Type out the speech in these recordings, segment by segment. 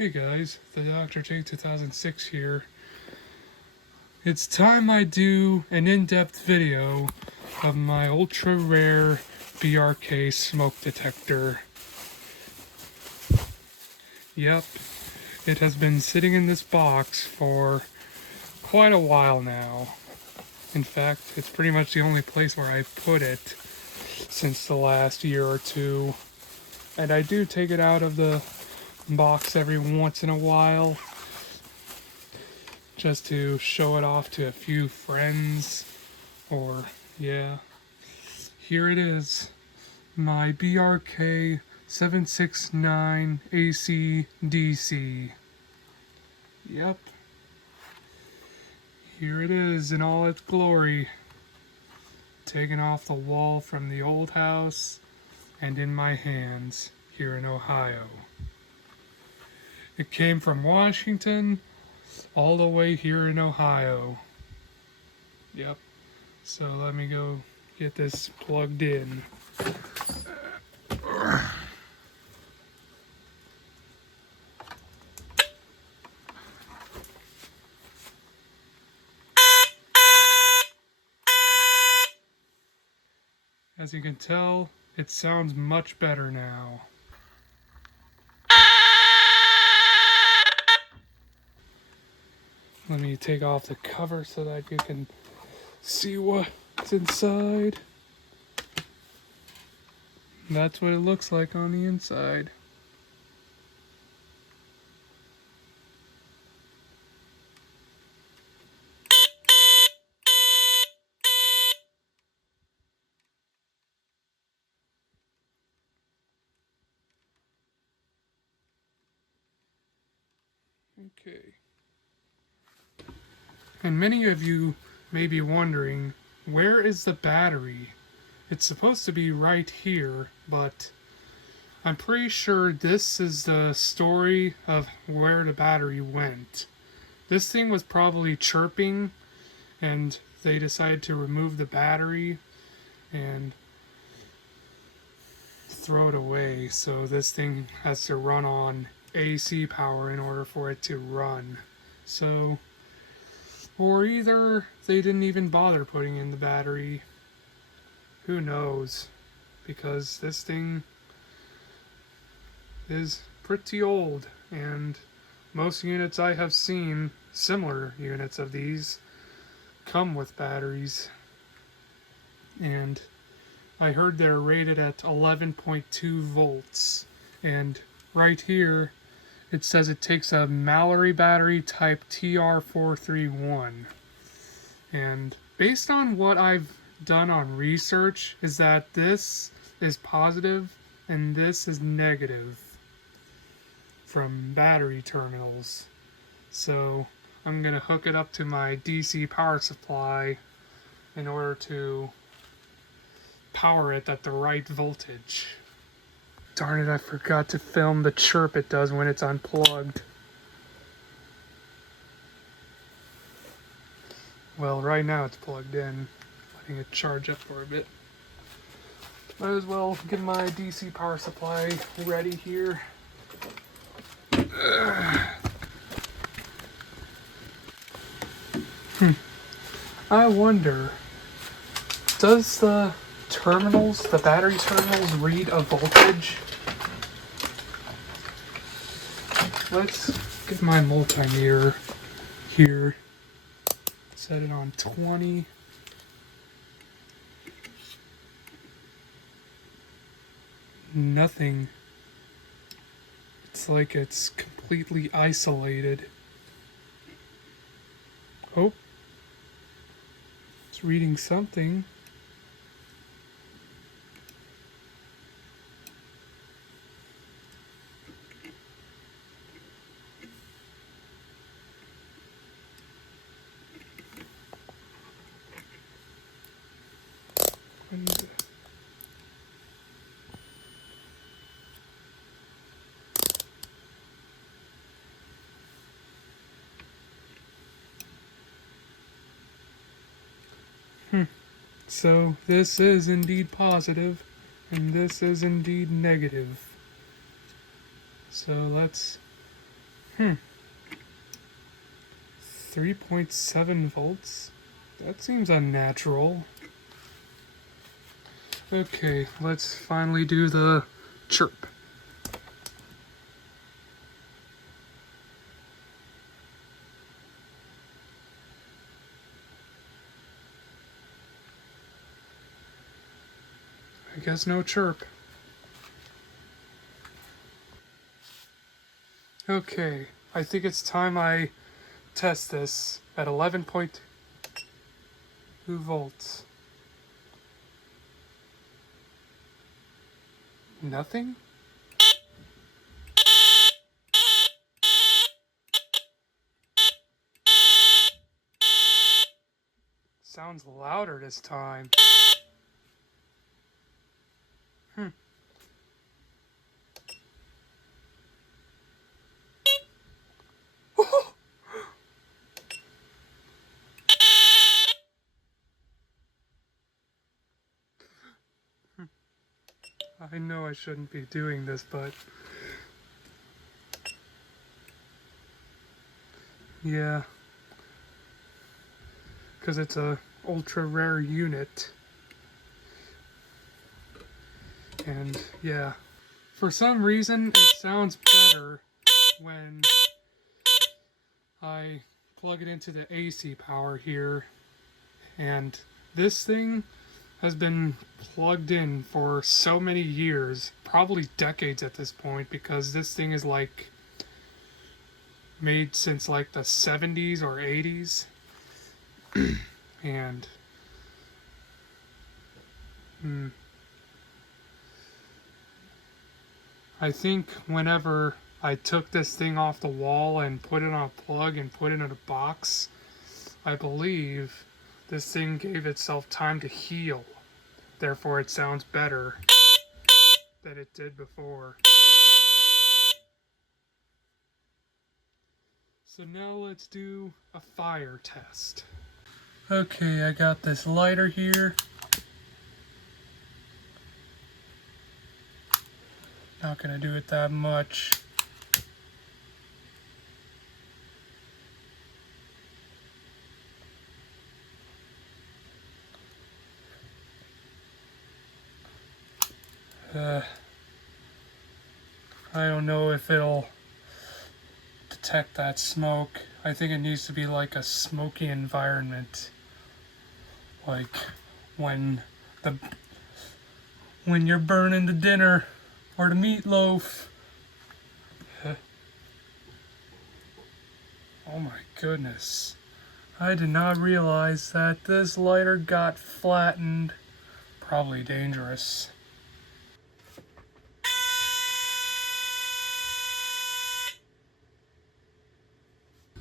Hey guys, the Dr. J 2006 here. It's time I do an in-depth video of my ultra rare BRK smoke detector. Yep, it has been sitting in this box for quite a while now. In fact, it's pretty much the only place where I've put it since the last year or two. And I do take it out of the box every once in a while just to show it off to a few friends, or yeah, here it is, my BRK 769 AC DC. Yep, here it is in all its glory, taken off the wall from the old house and in my hands here in Ohio. It came from Washington all the way here in Ohio. Yep. So let me go get this plugged in. As you can tell, it sounds much better now. Let me take off the cover so that you can see what's inside. That's what it looks like on the inside. Okay. And many of you may be wondering, where is the battery? It's supposed to be right here, but I'm pretty sure this is the story of where the battery went. This thing was probably chirping, and they decided to remove the battery and throw it away. So this thing has to run on AC power in order for it to run. So, or either they didn't even bother putting in the battery. Who knows? Because this thing is pretty old, and most units I have seen, similar units of these, come with batteries. And I heard they're rated at 11.2 volts. And right here, it says it takes a Mallory battery type TR431. And based on what I've done on research, is that this is positive and this is negative from battery terminals. So I'm going to hook it up to my DC power supply in order to power it at the right voltage. Darn it, I forgot to film the chirp it does when it's unplugged. Well, right now it's plugged in, letting it charge up for a bit. Might as well get my DC power supply ready here. I wonder, does the battery terminals read a voltage? Let's get my multimeter here. Set it on 20. Nothing. It's like it's completely isolated. Oh. It's reading something. So this is indeed positive, and this is indeed negative. So let's 3.7 volts? That seems unnatural. Okay, let's finally do the chirp. I guess no chirp. Okay, I think it's time I test this at 11.2 volts. Nothing? Sounds louder this time. Hmm. I know I shouldn't be doing this, but yeah, because it's a ultra rare unit. And yeah, for some reason it sounds better when I plug it into the AC power here. And this thing has been plugged in for so many years, probably decades at this point, because this thing is like made since like the 70s or 80s. And I think whenever I took this thing off the wall and put it on a plug and put it in a box, I believe this thing gave itself time to heal. Therefore, it sounds better than it did before. So now let's do a fire test. Okay, I got this lighter here. Not gonna do it that much. I don't know if it'll detect that smoke. I think it needs to be like a smoky environment. Like when the when you're burning the dinner or the meatloaf. Oh my goodness. I did not realize that this lighter got flattened. Probably dangerous.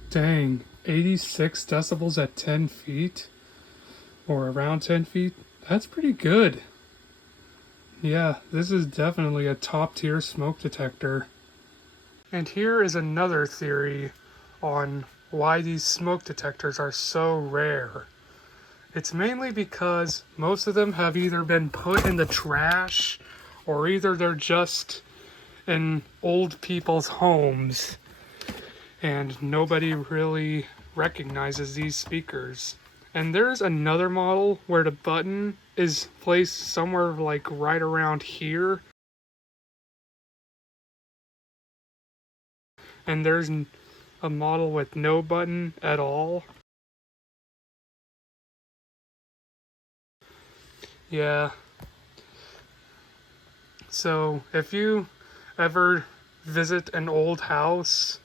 Dang, 86 decibels at 10 feet? Or around 10 feet? That's pretty good. Yeah, this is definitely a top tier smoke detector. And here is another theory on why these smoke detectors are so rare. It's mainly because most of them have either been put in the trash or either they're just in old people's homes and nobody really recognizes these speakers. And there's another model where the button is placed somewhere like right around here. And there's a model with no button at all. Yeah. So if you ever visit an old house,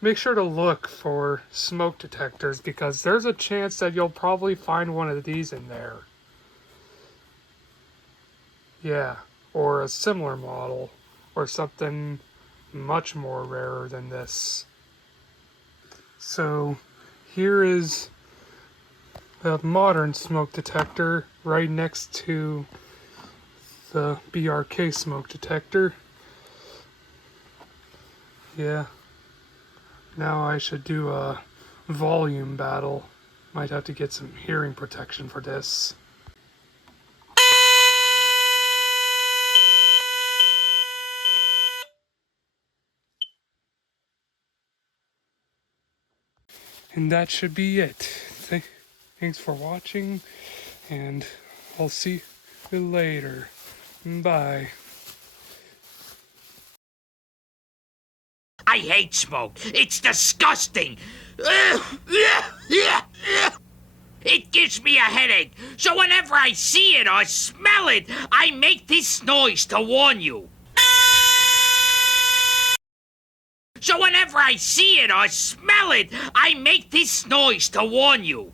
make sure to look for smoke detectors because there's a chance that you'll probably find one of these in there. Yeah, or a similar model, or something much more rarer than this. So here is a modern smoke detector right next to the BRK smoke detector. Yeah, now I should do a volume battle. Might have to get some hearing protection for this. And that should be it. Thanks for watching, and I'll see you later. Bye. I hate smoke. It's disgusting. It gives me a headache. So whenever I see it or smell it, I make this noise to warn you. So whenever I see it or smell it, I make this noise to warn you.